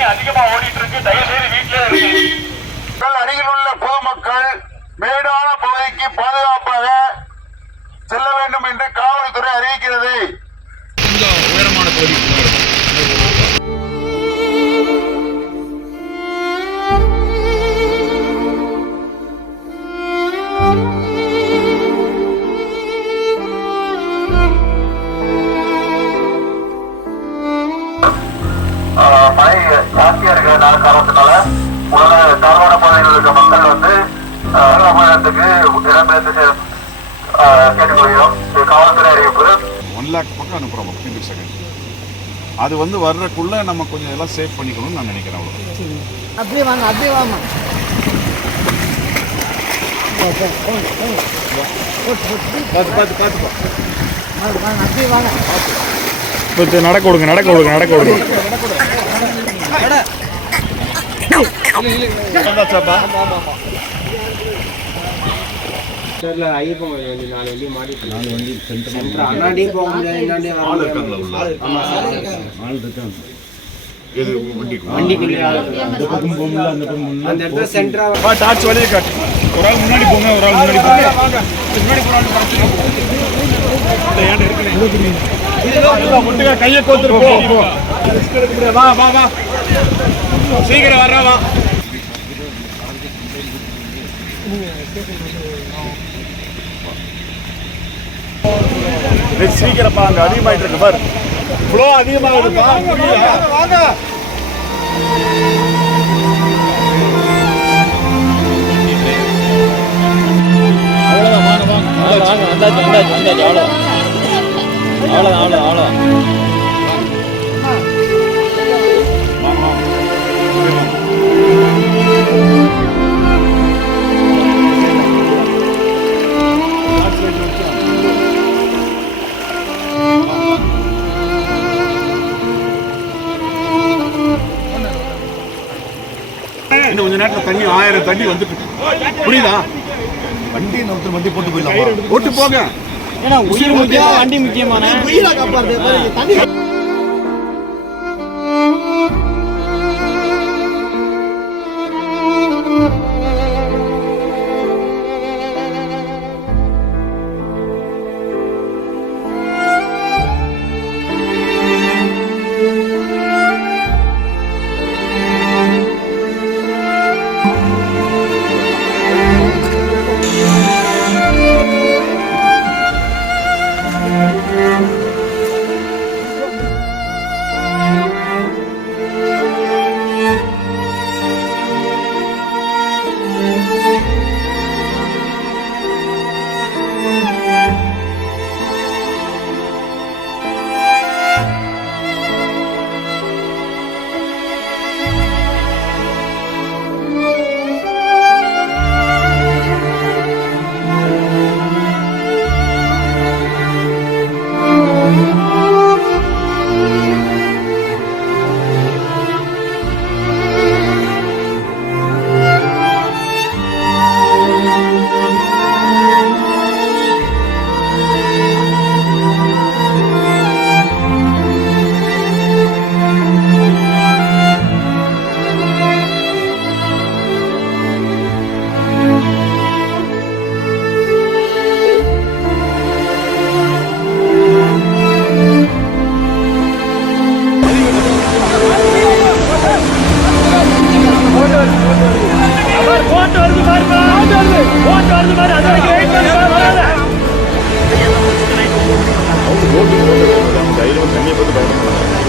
தண்ணி அதிகமா ஓடிட்டு இருக்கு. தயவுசெய்து வீட்டிலே இருக்கு. அருகில் உள்ள பொதுமக்கள் மேடான பகுதிக்கு பாதுகாப்பாக செல்ல வேண்டும் என்று காவல்துறை அறிவிக்கிறது. உயரமான பகுதி மழை ஜாஸ்தியா இருக்கிற காரணத்தினால தாழ்வான பகுதியில் இருக்க மக்கள் மாநிலத்துக்கு இடம்பெயர்ந்து கேட்டுக்கொள்கிறோம். காவல்துறை அறிவிப்பு 1 lakh பக்கம் அனுப்புறோம் cubic seconds. அது வர்றதுக்குள்ள நம்ம கொஞ்சம் எல்லாம் சேவ் பண்ணிக்கணும்னு நான் நினைக்கிறேன். அவ்வளோ அப்படியே வாங்க, அப்படியே வாங்க. அப்படியே வாங்க. நடக்க விடுங்க, நடக்க விடுங்க, நடக்க விடுங்க. ஐயப்பன் கோயில் 4 வண்டி மாறிட்டு 4 வண்டி சென்டர் அண்ணாடி போக முடியாது. ஆள் இருக்காங்களா உள்ள? ஆமா சார், ஆள் இருக்காங்க. இது வண்டிக்குள்ள அந்த பக்கம் போகும்ல, அந்த பக்கம் அந்த இடத்துல சென்டரா டார்ச் வழியே காட்டு. ஒரு ஆள் முன்னாடி போங்க, ஒரு ஆள் முன்னாடி போங்க. முன்னாடி போறாங்க பாருங்க. இந்த ஏன் இருக்குனே. இதெல்லாம் முட்டுங்க, கையை கோத்துட்டு போ. ரிஸ்க் எடுக்க முடியாது. வா வா வா. சீக்கிரம் வர்றா வா. சீக்கிரப்பா, அங்க அதிகமாயிட்டு இருக்கு பாரு. ஃப்ளோ அதிகமாகுதுப்பா. வாங்க. அவ்வளோதான், வாங்க வாங்க வாங்க. வந்தாச்சு வந்தாச்சு வந்தாச்சு. அவ்வளோதான் அவ்வளோதான். இன்னும் கொஞ்ச நேரத்தில் தண்ணி 1000 தண்ணி வந்துட்டு புரியுதா? வண்டி ஒருத்தர் வண்டி போட்டு போயிடலாம், போட்டு போங்க. ஏன்னா உயிர் முக்கியம், வண்டி முக்கியமான உயிரை காப்பாற்று. தண்ணி போட்டு பயணம்